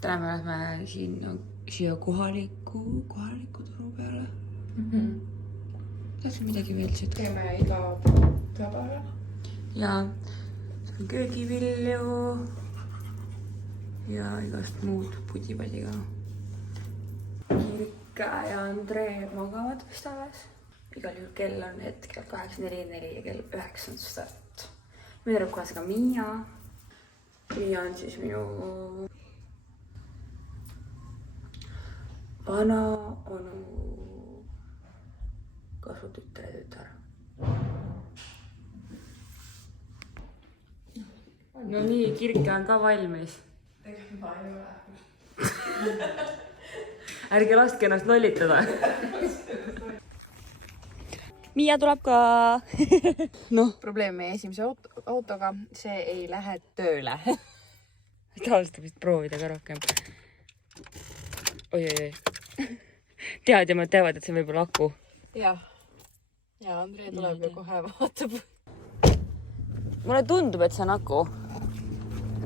täna me lähme siia kohaliku turu peale. Tahtsin midagi veel siit. Teeme iga pühapäeva. Ja see on köögivilju ja igast muud pudi-padi ka. Kirka ja Andree magavad vist alles. Igal juhul kell on hetkel 8:44 ja kell 9 on start. Meil tuleb kaasa ka Miia. Miia on siis minu vana onu kasvutütre tütar. No nii, Kirke on ka valmis. Tegelikult ma ei ole. Ärge laske ennast lollitada. Miia tuleb ka. Noh. Probleem meie esimese autoga, see ei lähe tööle. Tahaks vist proovida ka rohkem. Oi. Teadjamad teavad, et see võib olla aku. Jah. Ja Andrei tuleb ja kohe vaatab. Mulle tundub, et see on aku.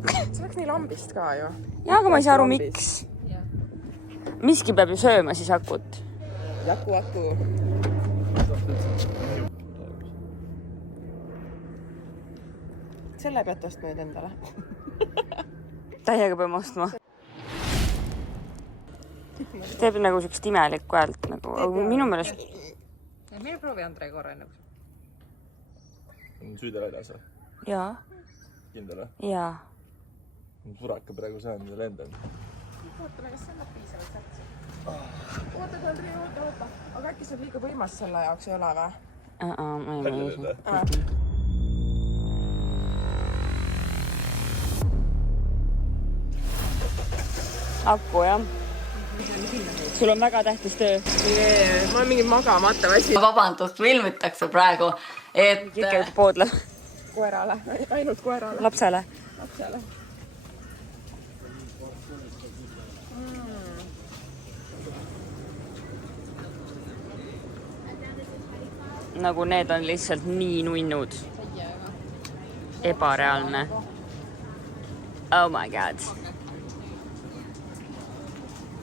See oleks nii lambist ka ju. Ja, aga ma ei saa aru, miks. Miski peab ju sööma siis akut. Aku. Selle pead ostma nüüd endale. Täiega peame ostma. Teeb nagu siukest imelikku häält nagu. Minu meelest... Mine proovi Andrei korra enne. On süüde väljas või? Jaa. Kindel või? Jaa. Suraka praegu saan ja lendan. Ootame, kas see annab piisavalt särtsi. Oota, Andrei, oota. Aga äkki see on liiga võimas selle jaoks ei ole või? Ma ei usu. Aku, jah. Sul on väga tähtis töö. Ma olen mingi magamata väsi. Vabandust, filmitakse praegu, et... Kirke poodle. Koerale, ainult koerale. Lapsele. Nagu need on lihtsalt nii nunnud. Ebareaalne. Oh my god.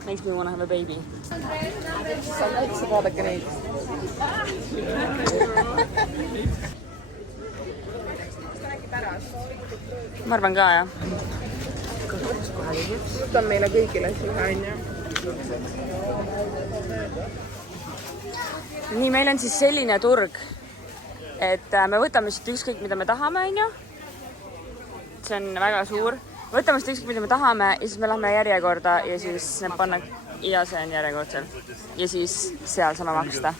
Makes me wanna have a baby. Sa on väikse, vaadake neid. Ma arvan ka, jah. Võtan meile kõigile ühe onju. Nii, meil on siis selline turg, et me võtame siit ükskõik, mida me tahame, onju. See on väga suur. Võtame siit ükskõik, mida me tahame ja siis me lähme järjekorda ja siis need panna... Ja see on järjekord seal. Ja siis seal saame maksta.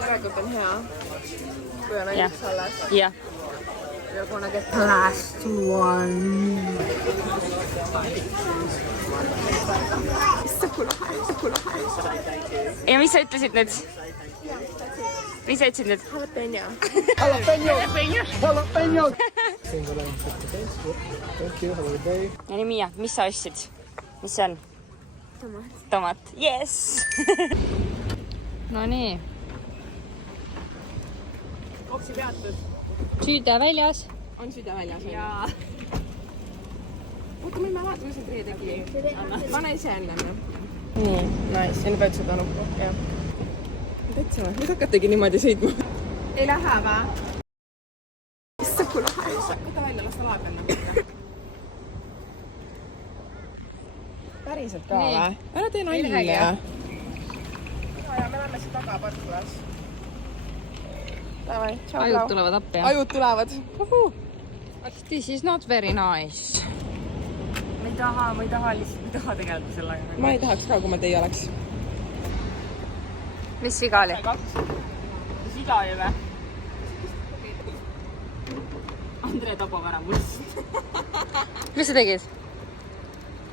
Järelikult on hea, kui on ainult alles. Jah. Ja kuna get last one. Ja mis sa ütlesid nüüd? Mis sa ütlesid nüüd? Jalapeno. Ja nii, Miia, mis sa ostsid? Mis see on? Tomat. Yes! No nii. Oksi peatud. Süüde väljas. On süüde väljas? Jaa. Oota, ma vaatan, mis see Tree tegi. Pane ise enne. Nii, nice. Ja nüüd võid seda nuppu. Jah. Täitsa või? Mis hakkategi niimoodi sõitma? Ei lähe või? Issa kui lahe. Võta välja, las ta laeb enne. Päriselt ka või? Ära tee nalja. Ja, me lähme siin taga parklas. Davai, tšau. Ajud tulevad appi. Ajud tulevad. This is not very nice. Ma ei taha tegeleda sellega. Ma ei tahaks ka, kui ma teie oleks. Mis viga oli? Mis viga oli või? Andre tabab ära must. Mis sa tegid?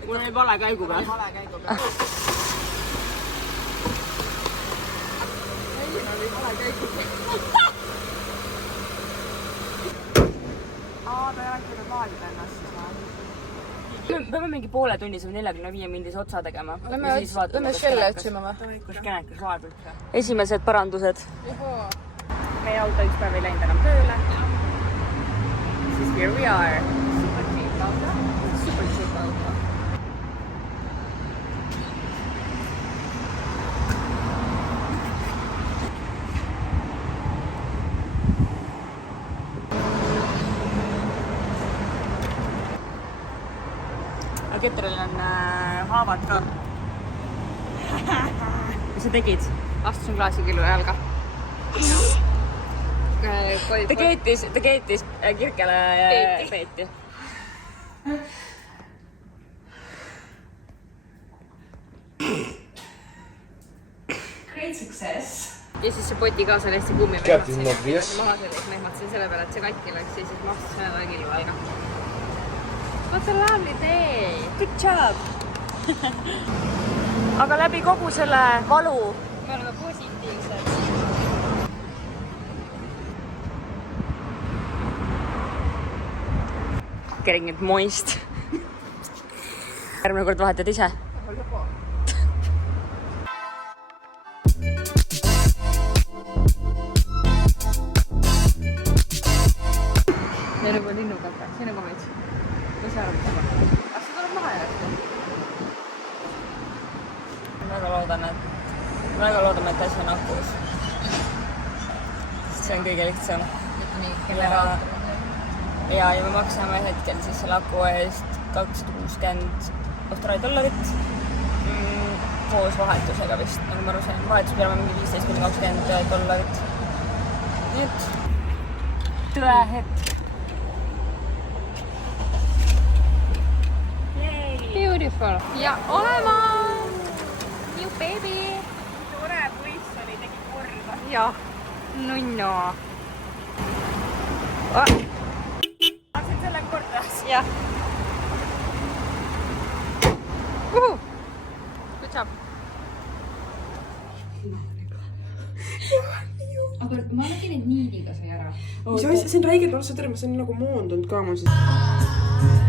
Mul oli vale käigu peal. Ta ei oleks võinud laadida ennast siis või? Me peame mingi pooletunnise või 45 mindise otsa tegema. Lähme Shell'e otsima või? kus Kenekas loeb üldse. Esimesed parandused. Meie auto üks päev ei läinud enam tööle. Siis here we are. Super cheap auto. Super cheap auto. Ketril on haavad ka. Mis sa tegid? Astusin klaasikillu jalga. Ta keetis Kirkele peeti. Great success. Ja siis see poti kaasa oli hästi kummi. Captain Obvious. Maha sellest mehmatasin selle peale, et see katki läks ja siis ma astusin jälle killu jalga. What a lovely day! Good job! Aga läbi kogu selle valu Me oleme positiivsed. getting it moist. Järgmine kord vahetad ise. Ja nagu linnukate, siin on komits. Mis sa arvad? Kas see tuleb maha jätta? Väga loodame, et asi on akus. Sest see on kõige lihtsam. Ja me maksame hetkel siis selle aku eest 260 Austraalia dollarit. Koos vahetusega vist, nagu ma aru sain. Vahetus peame mingi 15–20 dollarit. Nii et tõehetk. Beautiful. Ja olemas! New baby! tore poiss oli, tegi korda. Jah, nunno. Läksid selle korda. Jah. Good job. aga ma nägin, et niidiga sai ära. mis asja, see on räigelt valus, saad aru, ma olen nagu moondunud ka mul siis.